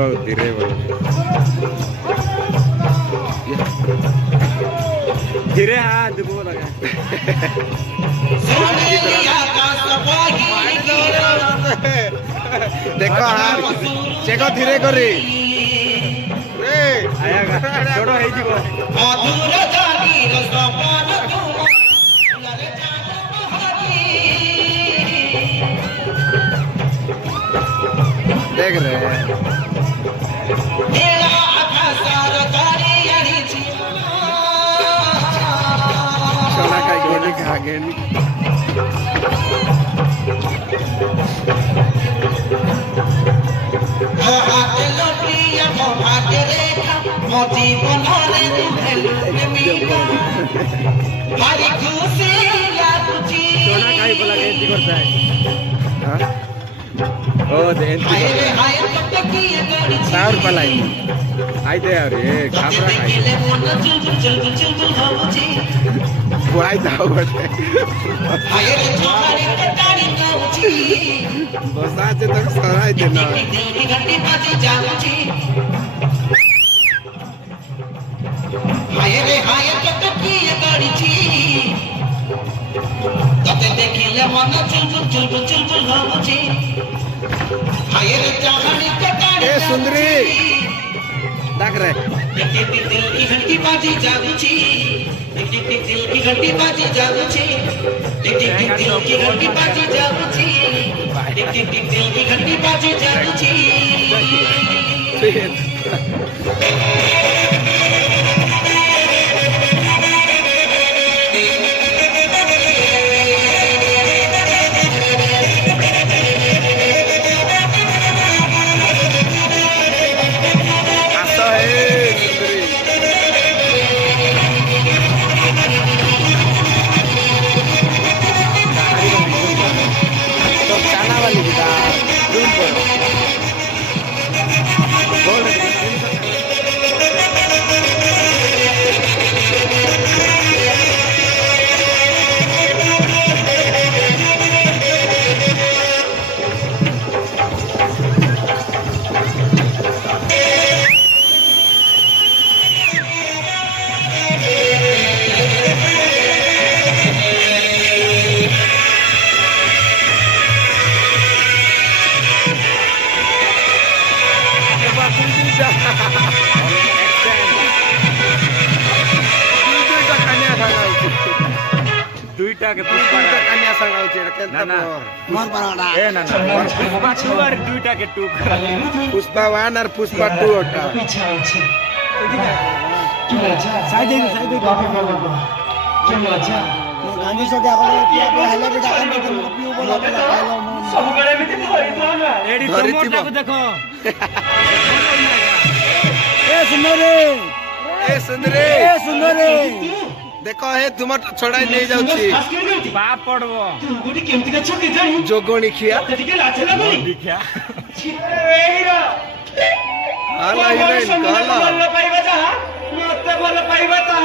देखो धीरे बोलो, धीरे हाथ बोल लगा। देखो हाथ चेको धीरे करी आया छोड़ो है जी देख रहे हैं सोना का गेली खा गेली सोना का ही बोला एंटी करता है हाँ ओ दे एंटी साउर पलाई आई दे यार ये खापरा खाई बुआई दाव बटे बसा जे तक सराय देना हाय रे हाय टटकी ये गाड़ी छी तते देखिले मन चुलबुल चुलबुल चुलबुल होउची हाय रे चाहनी कटाड़ी ए सुंदरी देख रे टिक टिक दिल की घंटी बाजी जागुची टिक टिक दिल की घंटी बाजी जागुची टिक टिक दिल की घंटी बाजी जागुची टिक टिक दिल की घंटी बाजी जागुची दुईटा के पुष्पा कन्या संग आउचे केनता मोर बराडा ए ना ना पुष्पा 2 और दुईटा के 2 पुष्पा 1 और पुष्पा 2 ओटा साइड बाबा केला अच्छा गांधी सदा गले पिया हेले बेटा हम पियो बोला सब गले में धरि तो ना एडी टमाटर को देखो ए सुंदरे देखो हे तुम छड़ाई नहीं जाउची बाप पड़बो गुडी केमति का छके जाई जोगणी खिया ठीक लाछला बोली खिया ए हीरो आला हिरोइन कहला बोल पाइबा ता मते बोल पाइबा ता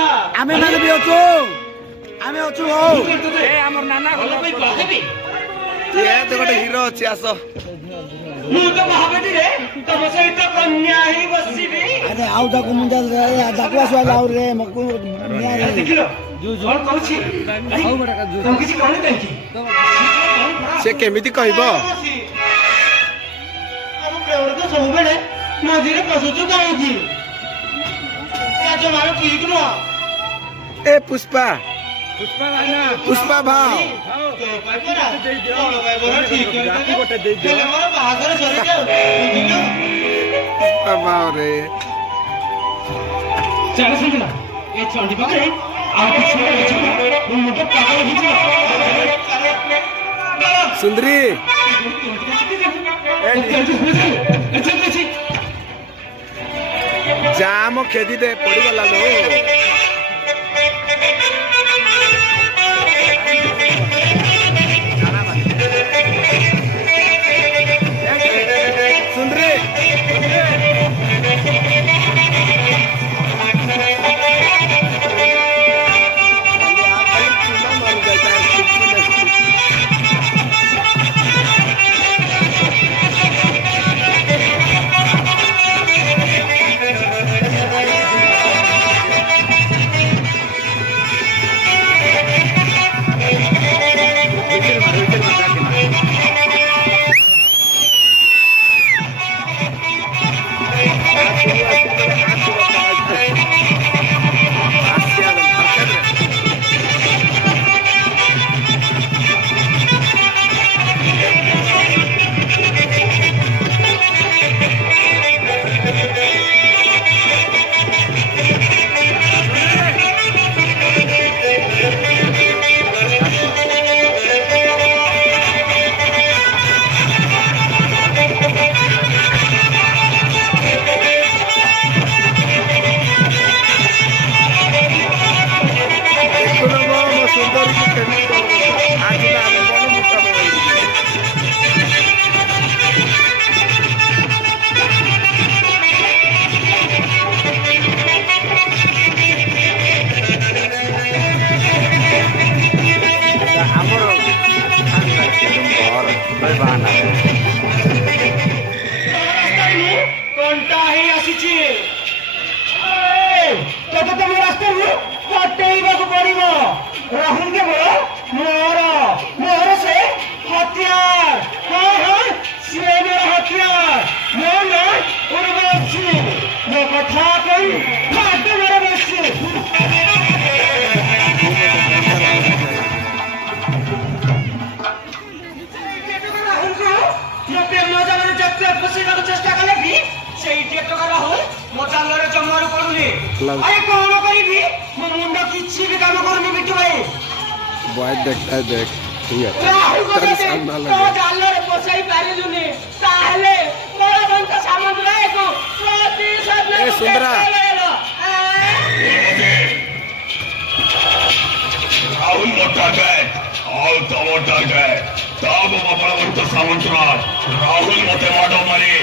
आमे माने भी अछु हो ए हमर नाना बोल पाइबा हेबी ये तो गोटे हीरो अछि आसो मु तो महाबेटी रे तम सहित कन्या ही बसिबी अरे आउ जाको मुंडल रे जाको आसवा लाउ रे मकु न्या रे देखिलो जो जोर कहछि आउ बडा का जो तुम किछि कहले काकी से केमिति कहबो हम प्रेम तो सब बेले मझिरे पसुचु काई या जो मारो ठीक न ए पुष्पा भाव गोटे दे दियो हमर बाहागर सरी जाओ भाव रे चल सुनला ए चंडी पाखरे आ किछ नहीं मुझे पागल हो जा सुंदरी जाम खेदी दे पड़ी वाला लो କଣ୍ଟା ହେଇ ଆସିଛି ତତେ ତମ ରାସ୍ତାରୁ ହଟେଇବାକୁ ପଡିବ। ରାହୁଲ କେବଳ ମୋର ସେ ହତିଆର। ହଁ ହଁ ସେ ମୋର ହତିଆର। ମୋ ନାଁ ଉର୍ବଶୀ। ମୋ କଥା କହି ହାତ ମାର ବସି। ମତେ ମଜାରେ ଯାତ୍ରା ପଶିବାକୁ ଚେଷ୍ଟା କଲେ ବି ସେଇଠି ଟଙ୍କା ରାହୁଲ ମୋ ଜାଲରେ ଜମାରୁ ପଡୁନି। ଆରେ କଣ କରିବି ମୋ ମୁଣ୍ଡ କିଛି ବି କାମ କରୁନି ବିଟୁ ଭାଇ। देख ରାହୁଲ ଜାଲରେ ପଶାଇ ପାରିଲୁନି ତାହେଲେ ମୋର ବଂଶ ସାମନ୍ତରାୟକୁ ସୁନ୍ଦରା राहुल मोटा गए और तो मोटा गए तब बड़वंत सामंतराय राहुल मते माडो मारी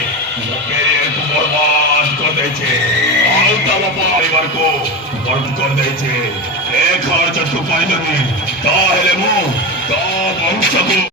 बर्बाद कर दे और तब परिवार को बर्बाद कर दे एक खर्च तू पाइलनी ताहले मु तो वंश को